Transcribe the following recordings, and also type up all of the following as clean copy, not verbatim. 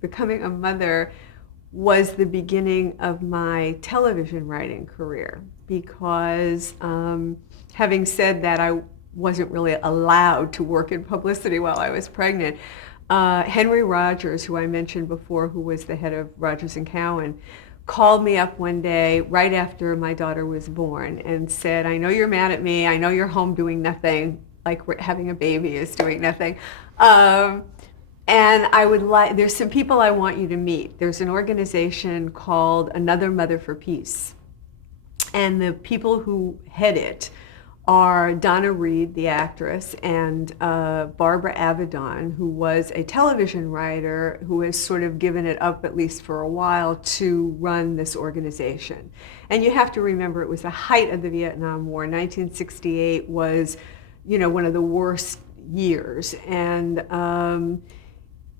becoming a mother was the beginning of my television writing career, because having said that, I wasn't really allowed to work in publicity while I was pregnant. Henry Rogers, who I mentioned before, who was the head of Rogers and Cowan, called me up one day right after my daughter was born and said, I know you're mad at me. I know you're home doing nothing, like having a baby is doing nothing. And I would like, there's some people I want you to meet. There's an organization called Another Mother for Peace. And the people who head it are Donna Reed, the actress, and Barbara Avedon, who was a television writer who has sort of given it up, at least for a while, to run this organization. And you have to remember, it was the height of the Vietnam War. 1968 was, one of the worst years. And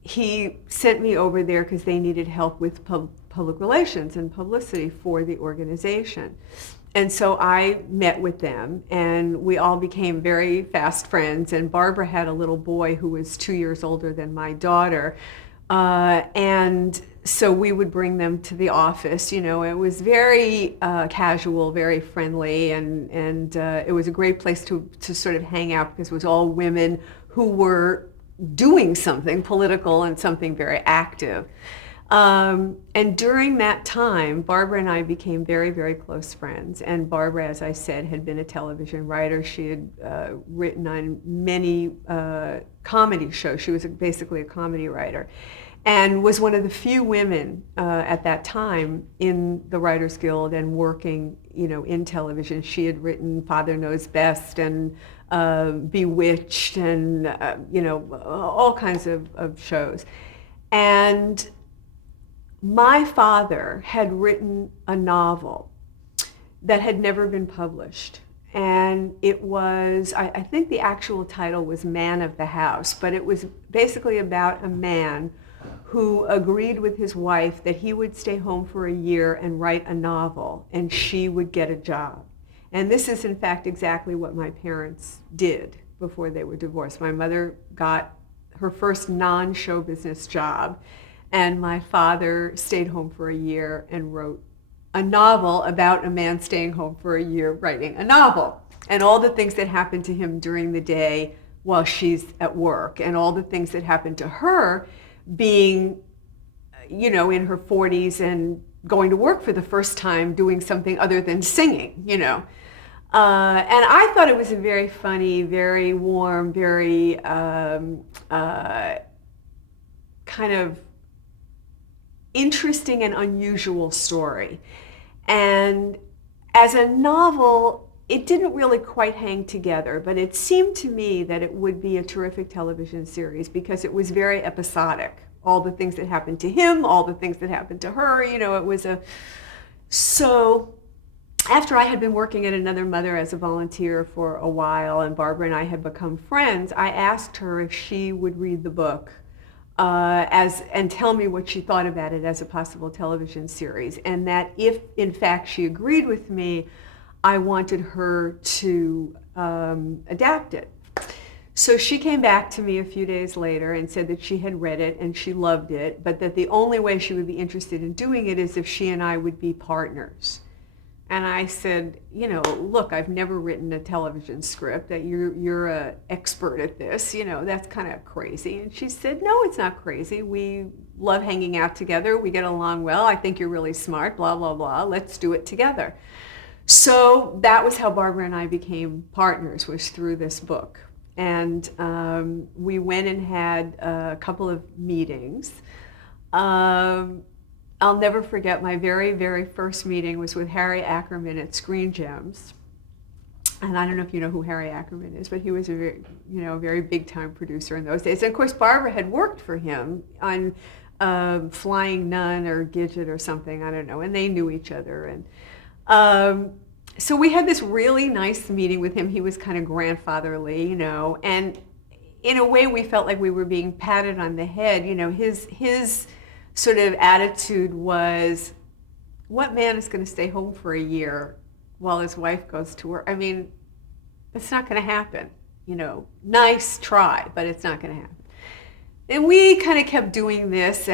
he sent me over there because they needed help with public relations and publicity for the organization. And so I met with them, and we all became very fast friends. And Barbara had a little boy who was 2 years older than my daughter. And so we would bring them to the office. It was very casual, very friendly, and it was a great place to sort of hang out, because it was all women who were doing something political and something very active. And during that time, Barbara and I became very, very close friends. And Barbara, as I said, had been a television writer. She had written on many comedy shows. She was basically a comedy writer, and was one of the few women at that time in the Writers Guild and working, in television. She had written Father Knows Best and Bewitched and, all kinds of shows. And my father had written a novel that had never been published. And it was, I think the actual title was Man of the House, but it was basically about a man who agreed with his wife that he would stay home for a year and write a novel, and she would get a job. And this is, in fact, exactly what my parents did before they were divorced. My mother got her first non-show business job, and my father stayed home for a year and wrote a novel about a man staying home for a year writing a novel, and all the things that happened to him during the day while she's at work, and all the things that happened to her being, in her 40s and going to work for the first time doing something other than singing, And I thought it was a very funny, very warm, very kind of interesting and unusual story. And as a novel, it didn't really quite hang together, but it seemed to me that it would be a terrific television series because it was very episodic. All the things that happened to him, all the things that happened to her, it was So after I had been working at Another Mother as a volunteer for a while, and Barbara and I had become friends, I asked her if she would read the book and tell me what she thought about it as a possible television series, and that if, in fact, she agreed with me, I wanted her to adapt it. So she came back to me a few days later and said that she had read it and she loved it, but that the only way she would be interested in doing it is if she and I would be partners. And I said, look, I've never written a television script. That you're an expert at this. That's kind of crazy. And she said, no, it's not crazy. We love hanging out together. We get along well. I think you're really smart, blah, blah, blah. Let's do it together. So that was how Barbara and I became partners, was through this book. And we went and had a couple of meetings. I'll never forget my very, very first meeting was with Harry Ackerman at Screen Gems. And I don't know if you know who Harry Ackerman is, but he was a very, very big-time producer in those days. And of course, Barbara had worked for him on Flying Nun or Gidget or something, I don't know, and they knew each other. And so we had this really nice meeting with him. He was kind of grandfatherly, and in a way we felt like we were being patted on the head. His sort of attitude was, what man is going to stay home for a year while his wife goes to work? I mean, it's not going to happen. Nice try, but it's not going to happen. And we kind of kept doing this,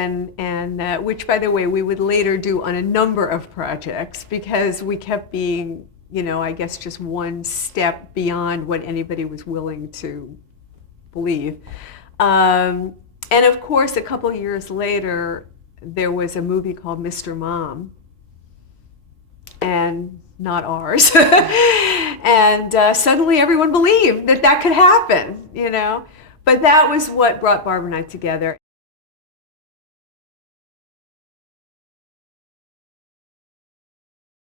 which, by the way, we would later do on a number of projects because we kept being, I guess just one step beyond what anybody was willing to believe. And of course, a couple years later, there was a movie called Mr. Mom, and not ours. And suddenly everyone believed that could happen, But that was what brought Barbara and I together.